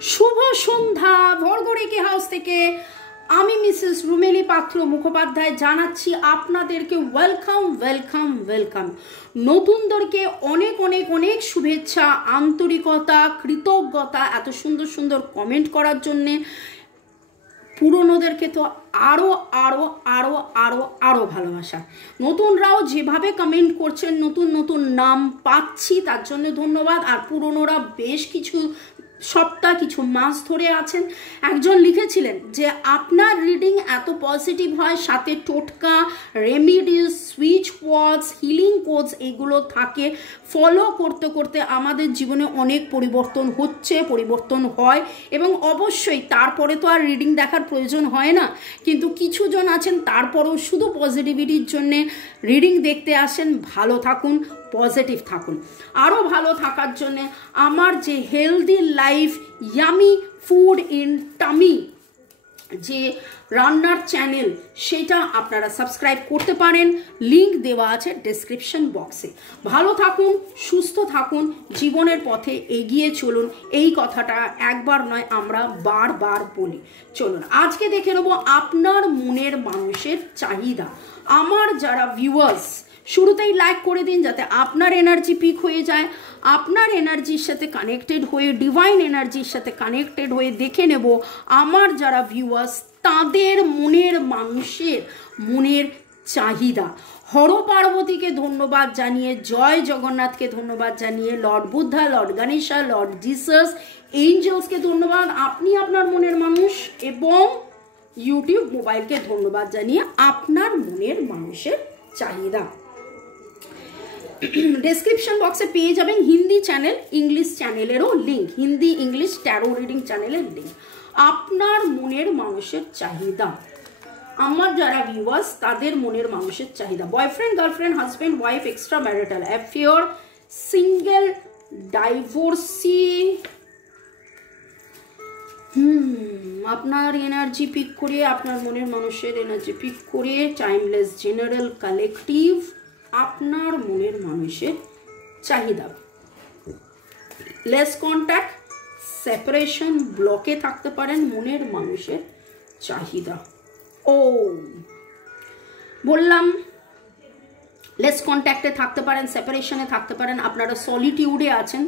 শুভ সন্ধ্যা। ভরগড়িকি house থেকে আমি Mrs Rumeli পাত্র মুখোপাধ্যায় জানাচ্ছি আপনাদেরকে ওয়েলকাম ওয়েলকাম ওয়েলকাম। নতুনদেরকে অনেক অনেক অনেক শুভেচ্ছা, আন্তরিকতা, কৃতজ্ঞতা এত সুন্দর সুন্দর কমেন্ট করার জন্যে। পুরনোদেরকে তো আরও আরও আরও আরও আরও ভালোবাসা। নতুনরাও যেভাবে কমেন্ট করছেন, নতুন নতুন নাম পাচ্ছি, তার জন্য ধন্যবাদ। আর পুরনোরা বেশ কিছু সপ্তাহ কিছু মাস ধরে আছেন। একজন লিখেছিলেন যে আপনার রিডিং এত পজিটিভ হয়, সাথে টোটকা, রেমিডিস, সুইচ ওয়ার্ডস, হিলিং কোডস এগুলো থাকে। ফলো করতে করতে আমাদের জীবনে অনেক পরিবর্তন হচ্ছে, পরিবর্তন হয়, এবং অবশ্যই তারপরে তো আর রিডিং দেখার প্রয়োজন হয় না। কিন্তু কিছুজন আছেন তারপরেও শুধু পজিটিভিটির জন্যে রিডিং দেখতে আসেন। ভালো থাকুন, পজিটিভ থাকুন। আরও ভালো থাকার জন্যে আমার যে healthy life yummy food in tummy যে রান্নার চ্যানেল, সেটা আপনারা সাবস্ক্রাইব করতে পারেন, লিংক দেওয়া আছে ডেসক্রিপশন বক্সে। ভালো থাকুন, সুস্থ থাকুন, জীবনের পথে এগিয়ে চলুন। এই কথাটা একবার নয়, আমরা বারবার বলি। চলুন আজকে দেখে নেব আপনার মনের মানুষের চাহিদা। আমার যারা ভিউয়ার্স, শুরুতেই লাইক করে দিন যাতে আপনার এনার্জি পিক হয়ে যায়। আপনার এনার্জির সাথে কানেক্টেড হয়ে, ডিভাইন এনার্জির সাথে কানেক্টেড হয়ে দেখে নেব আমার যারা ভিউয়ার্স, তাদের মনের মানুষের মনের চাহিদা। হর পার্বতীকে ধন্যবাদ জানিয়ে, জয় জগন্নাথকে ধন্যবাদ জানিয়ে, lord Buddha, lord Ganesha, lord Jesus, এঞ্জেলসকে ধন্যবাদ। আপনি আপনার মনের মানুষ, এবং ইউটিউব মোবাইলকে ধন্যবাদ জানিয়ে আপনার মনের মানুষের চাহিদা। ডেসক্রিপশন বক্সে পেয়ে যাবেন হিন্দি চ্যানেল, ইংলিশ চ্যানেলেরও link, Hindi English tarot reading চ্যানেলের লিঙ্ক। আপনার মনের মানুষের চাহিদা, আমার যারা ভিউয়ার্স তাদের মনের মানুষের চাহিদা। Boyfriend, girlfriend, husband, wife, extra marital affair, single, divorcee. আপনার এনার্জি পিক করে, আপনার মনের মানুষের এনার্জি পিক করে, টাইমলেস, জেনারেল, কালেকটিভ, আপনার মনের মানুষের চাহিদা। লেস কন্ট্যাক্ট, সেপারেশন, ব্লকে থাকতে পারেন, মনের মানুষের চাহিদা। ও বললাম লেস কন্ট্যাক্টে থাকতে পারেন, সেপারেশনে থাকতে পারেন, আপনারা সলিটিউডে আছেন,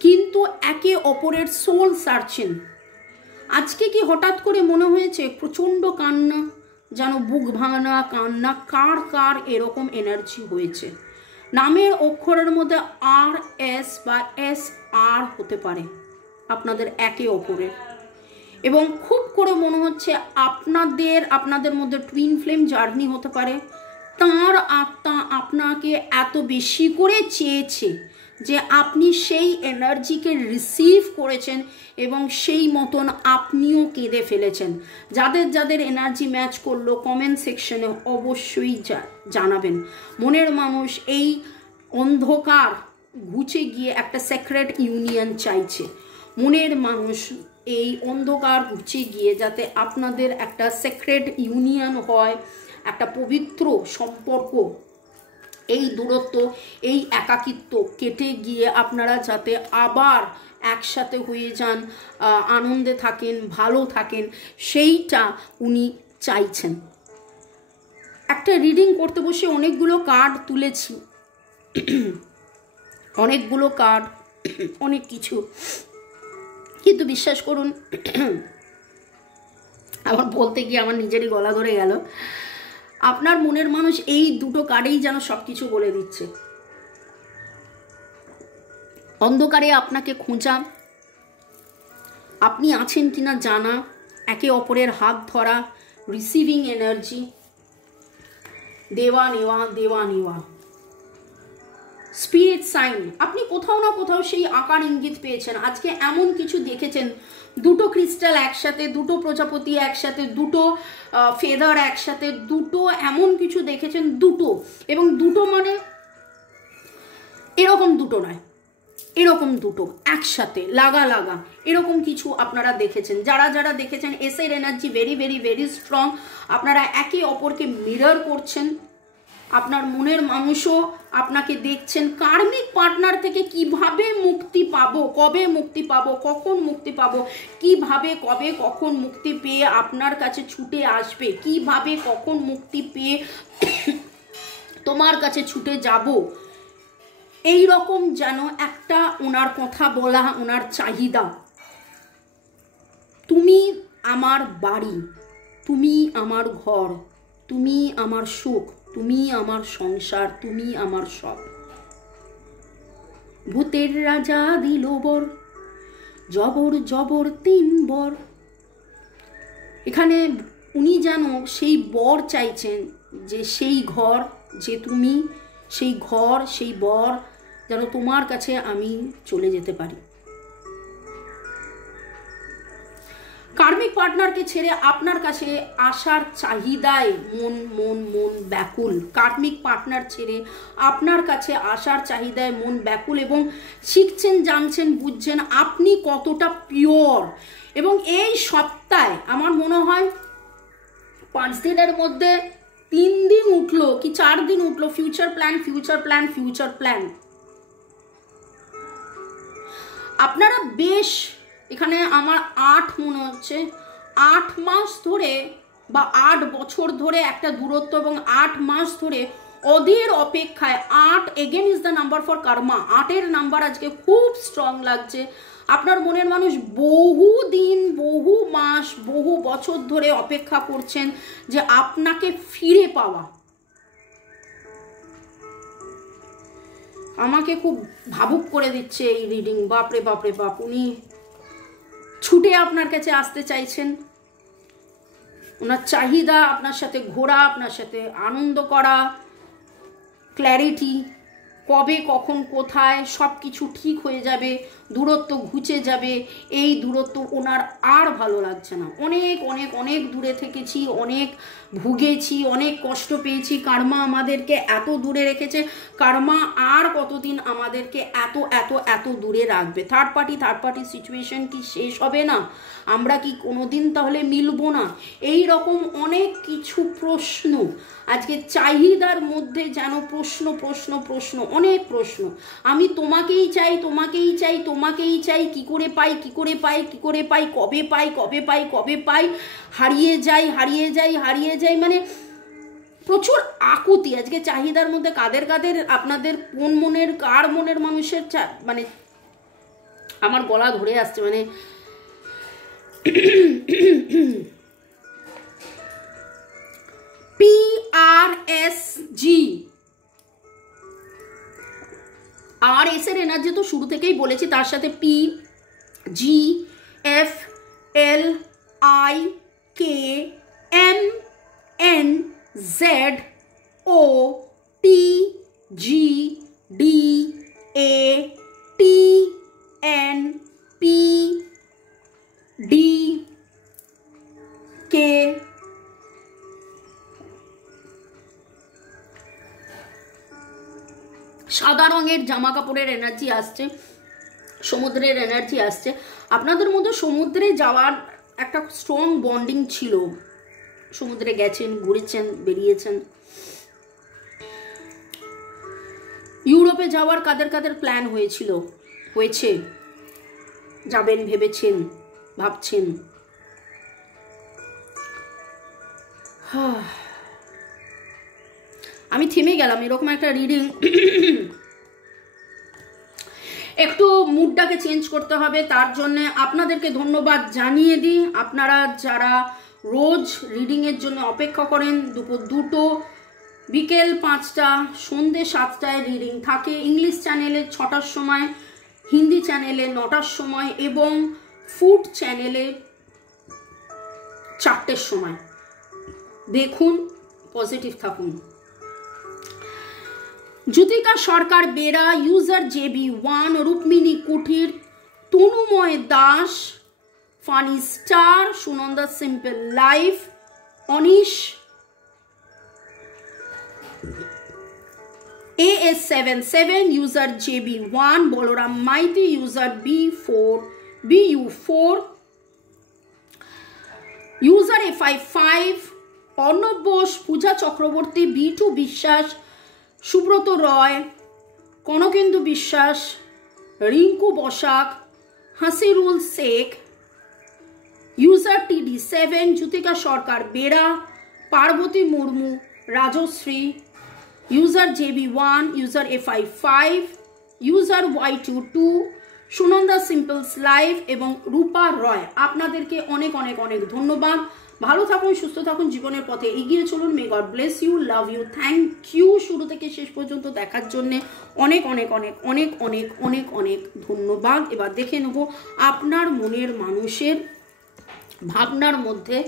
কিন্তু একে অপরের সোল সার্চিং। আজকে কি হঠাৎ করে মনে হয়েছে প্রচণ্ড কান্না, যেন বুক ভাঙানো কান্না? কার কার এরকম এনার্জি হয়েছে? নামের অক্ষরের মধ্যে আর এস বা এস আর হতে পারে আপনাদের একে অপরের, এবং খুব করে মনে হচ্ছে আপনাদের মধ্যে টুইন ফ্লেম জার্নি হতে পারে। তার আত্মা আপনাকে এত বেশি করে চেয়েছে যে আপনি সেই এনার্জিকে রিসিভ করেছেন, এবং সেই মতন আপনিও কেঁদে ফেলেছেন। যাদের যাদের এনার্জি ম্যাচ করলো কমেন্ট সেকশনে অবশ্যই জানাবেন। মনের মানুষ এই অন্ধকার ঘুচে গিয়ে একটা সেক্রেট ইউনিয়ন চাইছে। মনের মানুষ এই অন্ধকার ঘুচে গিয়ে যাতে আপনাদের একটা সেক্রেট ইউনিয়ন হয়, একটা পবিত্র সম্পর্ক, এই দূরত্ব, এই একাকিত্ব কেটে গিয়ে আপনারা যাতে আবার একসাথে হয়ে যান, আনন্দে থাকেন, ভালো থাকেন, সেইটা উনি চাইছেন। একটা রিডিং করতে বসে অনেকগুলো কার্ড তুলেছি, অনেকগুলো কার্ড, অনেক কিছু, কিন্তু বিশ্বাস করুন আমার বলতে গিয়ে আমার নিজেরই গলা ধরে গেল। আপনার মনের মানুষ এই দুটো কার্ডেই যেন সব কিছু বলে দিচ্ছে। অন্ধকারে আপনাকে খোঁজা, আপনি আছেন কিনা জানা, একে অপরের হাত ধরা, রিসিভিং এনার্জি, দেওয়া নেওয়া, দেওয়া নেওয়া, স্পিরিট সাইন। আপনি কোথাও না কোথাও সেই আকার ইঙ্গিত পেয়েছেন। আজকে এমন কিছু দেখেছেন, দুটো ক্রিস্টাল একসাথে, দুটো প্রজাপতি একসাথে, দুটো ফেদার একসাথে, দুটো এমন কিছু দেখেছেন, দুটো, এবং দুটো মানে এরকম দুটো নয়, এরকম দুটো একসাথে লাগা লাগা, এরকম কিছু আপনারা দেখেছেন। যারা যারা দেখেছেন, এসের energy very very very strong. আপনারা একে অপরকে মিরর করছেন, আপনার মনের মানুষও আপনাকে দেখছেন। কার্মিক পার্টনার থেকে কিভাবে মুক্তি পাবো, কবে মুক্তি পাবো, কখন মুক্তি পাবো, কিভাবে কবে কখন মুক্তি পেয়ে আপনার কাছে ছুটে আসবে, কিভাবে কখন মুক্তি পেয়ে তোমার কাছে ছুটে যাব, এই রকম যেন একটা ওনার কথা বলা, ওনার চাহিদা। তুমি আমার বাড়ি, তুমি আমার ঘর, তুমি আমার সুখ, তুমি আমার সংসার, তুমি আমার সব। ভূতের রাজা দিল বর, জবর জবর 3 বর। এখানে উনি যেন সেই বর চাইছেন, যে সেই ঘর, যে তুমি, সেই ঘর, সেই বর যেন তোমার কাছে আমি চলে যেতে পারি। কার্মিক পার্টনারকে ছেড়ে আপনার কাছে আসার চাহিদায় মন মন মন ব্যাকুল। কার্মিক পার্টনার ছেড়ে আপনার কাছে আসার চাহিদায় মন ব্যাকুল, এবং শিখছেন, জানছেন, বুঝছেন আপনি কতটা পিওর। এবং এই সপ্তাহে আমার মনে হয় 5 দিনের মধ্যে 3 দিন উঠলো কি 4 দিন উঠলো future plan, future plan, future plan. আপনারা বেশ, এখানে আমার 8 মনে হচ্ছে 8 মাস ধরে বা 8 বছর ধরে একটা দূরত্ব, এবং 8 মাস ধরে অধীর অপেক্ষায়। 8 again is the number for karma. 8-এর নাম্বার আজকে খুব স্ট্রং লাগছে। আপনার মনের মানুষ বহু দিন, বহু মাস, বহু বছর ধরে অপেক্ষা করছেন যে আপনাকে ফিরে পাওয়া। আমাকে খুব ভাবুক করে দিচ্ছে এই রিডিং। বাপরে বাপরে বাপ, উনি ছুটে আপনার কাছে আসতে চাইছেন। ওনার চাহিদা আপনার সাথে ঘোরা, আপনার সাথে আনন্দ করা, ক্ল্যারিটি, কবে কখন কোথায় সব কিছু ঠিক হয়ে যাবে, দূরত্ব ঘুচে যাবে। এই দূরত্ব ওনার আর ভালো লাগছে না। অনেক অনেক অনেক দূরে থেকেছি, অনেক ভুগেছি, অনেক কষ্ট পেয়েছি। কর্মা আমাদেরকে এত দূরে রেখেছে, কর্মা আর কতদিন আমাদেরকে এত এত এত দূরে রাখবে? থার্ড পার্টি সিচুয়েশন কি শেষ হবে না? আমরা কি কোনোদিন তাহলে মিলবো না? এই রকম অনেক কিছু প্রশ্ন আজকে চাহিদার মধ্যে, যেন প্রশ্ন প্রশ্ন প্রশ্ন, অনেক প্রশ্ন। আমি তোমাকেই চাই, তোমাকেই চাই, তোমাকেই চাই, কি করে পাই, কি করে পাই, কি করে পাই, কবে পাই, কবে পাই, কবে পাই, হারিয়ে যাই, হারিয়ে যাই, হারিয়ে যাই, মানে প্রচুর আকুতি আজকে চাহিদার মধ্যে। কাদের কাদের আপনাদের কোন মনের, কার মনের মানুষের মানে আমার গলা ধরে আসছে, মানে PRSG RS এর এনার্জি তো শুরু থেকেই বলেছি, তার সাথে PGFLIKMNZOTGDATNPDK। সাদা রঙের জামা কাপড়ের এনার্জি আসছে, সমুদ্রের এনার্জি আসছে। আপনাদের মধ্যে সমুদ্রে যাওয়ার একটা স্ট্রং বন্ডিং ছিল, সমুদ্রে গেছেন, ঘুরেছেন, বেরিয়েছেন। ইউরোপে যাওয়ার কাদের কাদের প্ল্যান হয়েছিল, হয়েছে, যাবেন ভেবেছেন, ভাবছেন। আমি থেমে গেলাম, এরকম একটা রিডিং একটু মুডটাকে চেঞ্জ করতে হবে। তার জন্য আপনাদেরকে ধন্যবাদ জানিয়ে দিই। আপনারা যারা রোজ রিডিংয়ের জন্য অপেক্ষা করেন, দুপুর 2টো, বিকেল 5টা, সন্ধ্যে 7টায় রিডিং থাকে। ইংলিশ চ্যানেলে 6টার সময়, হিন্দি চ্যানেলে 9টার সময়, এবং ফুড চ্যানেলে 4টের সময়। দেখুন, পজিটিভ থাকুন। Jyotika Sarkar Bera, user JB1, Rukmini Kuthir, Tanmoy Das, funny star, Sunanda simple life, Anish, AS77, user JB1, Balaram Maity, user BU4, user A55, Arnab Bose, Puja Chakraborty, Bittu Biswas, Subrata Roy, Kanakendu Biswas, Rinku Basak, Hasirul Sheikh, user TD7, Jyotika Sarkar Bera, Parvati Murmu, Rajashree, user JB1, user FI5, user Y22, Sunanda simples live এবং রূপা রয়। আপনাদেরকে অনেক অনেক অনেক ধন্যবাদ। ভালো থাকুন, সুস্থ থাকুন, জীবনের পথে এগিয়ে চলুন। May God bless you, love you, thank you. শুরু থেকে শেষ পর্যন্ত দেখার জন্য অনেক অনেক অনেক অনেক অনেক অনেক অনেক ধন্যবাদ। এবার দেখে নেব আপনার মনের মানুষের ভাবনার মধ্যে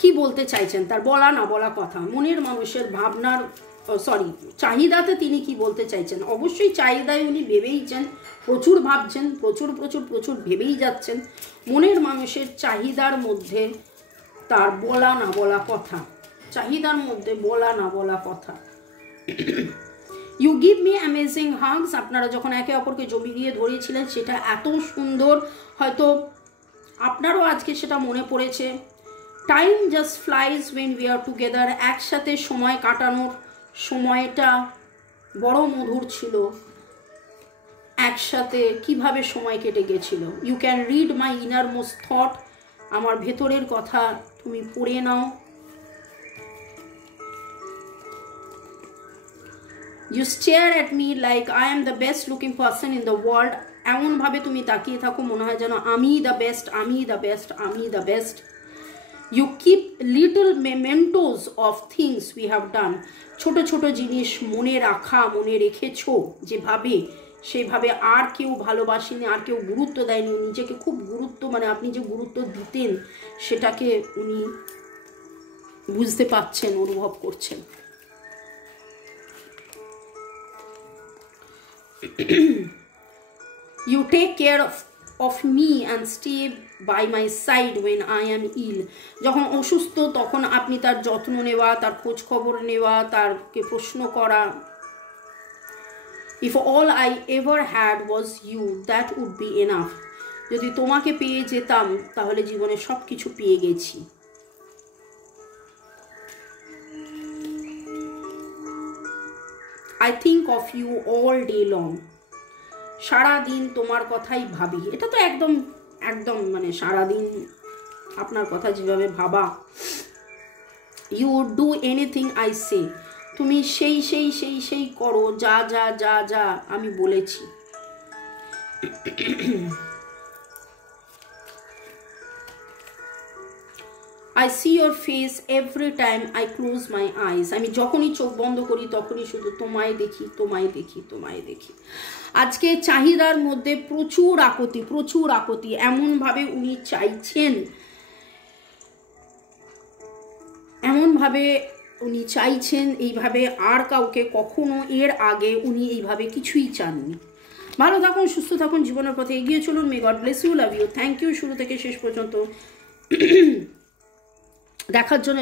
কি বলতে চাইছেন, তার বলা না বলা কথা, মনের মানুষের ভাবনার চাহিদাতে তিনি কি বলতে চাইছেন। অবশ্যই চাহিদায় উনি ভেবেইছেন, প্রচুর ভাবছেন, প্রচুর প্রচুর প্রচুর ভেবেই যাচ্ছেন। মনের মানুষের চাহিদার মধ্যে তার বলা না বলা কথা, চাহিদার মধ্যে বলা না বলা কথা। You give me amazing hugs. আপনারা যখন একে অপরকে জড়িয়ে ধরেছিলেন সেটা এত সুন্দর, হয়তো আপনারও আজকে সেটা মনে পড়েছে। Time just flies when we are together. একসাথে সময় কাটানোর সময়টা বড় মধুর ছিল। একসাথে কিভাবে সময় কেটে গেছিল। You can read my inner most thought. আমার ভেতরের কথা তুমি পড়ে নাও। You stare at me like I am the best looking person in the world. এমনভাবে তুমি তাকিয়ে থাকো মনে হয় যেন আমি দ্য বেস্ট, আমি দ্য বেস্ট, আমি the best. You keep little mementos of things we have done. ছোট ছোট জিনিস মনে রাখা, মনে রেখেছো যেভাবে, সেভাবে আর কেউ ভালোবাসেনি, আর কেউ গুরুত্ব দেয়নি। নিজেকে খুব গুরুত্ব, মানে আপনি যে গুরুত্ব দিতেন সেটাকে উনি বুঝতে পারছেন, অনুভব করছেন। You take care of me and stay by my side when I am ill. যখন অসুস্থ তখন আপনি তার যত্ন নেওয়া, তার খোঁজ খবর নেওয়া, তারকে প্রশ্ন করা। If all I ever had was you, that would be enough. যদি তোমাকে পেয়ে যেতাম তাহলে জীবনে সব কিছু পেয়ে গেছি। I think of you all day long. সারাদিন তোমার কথাই ভাবি। এটা তো একদম একদম মানে সারাদিন আপনার কথা যেভাবে ভাবা। You would do anything I say. তুমি সেই সেই সেই সেই করো যা যা যা যা আমি বলেছি। I see your face every time I close my eyes. আমি যখনই চোখ বন্ধ করি তখনই শুধু তোমায় দেখি, তোমায় দেখি, তোমায় দেখি। আজকে চাহিদার মধ্যে প্রচুর আকতি, প্রচুর আকতি। এমনভাবে উনি চাইছেন, এমনভাবে উনি চাইছেন, এইভাবে আর কাউকে কখনো এর আগে উনি এইভাবে কিছুই চাননি। ভালো থাকুন, সুস্থ থাকুন, জীবনের পথে এগিয়ে চলুন। May God bless you, love you, thank you. শুরু থেকে শেষ পর্যন্ত দেখার জন্য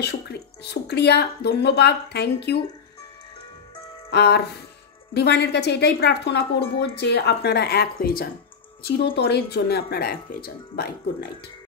শুক্রিয়া, ধন্যবাদ, থ্যাংক ইউ। আর ডিভাইনের কাছে এটাই প্রার্থনা করব যে আপনারা এক হয়ে যান, চিরতরের জন্য আপনারা এক হয়ে যান। Bye, good night.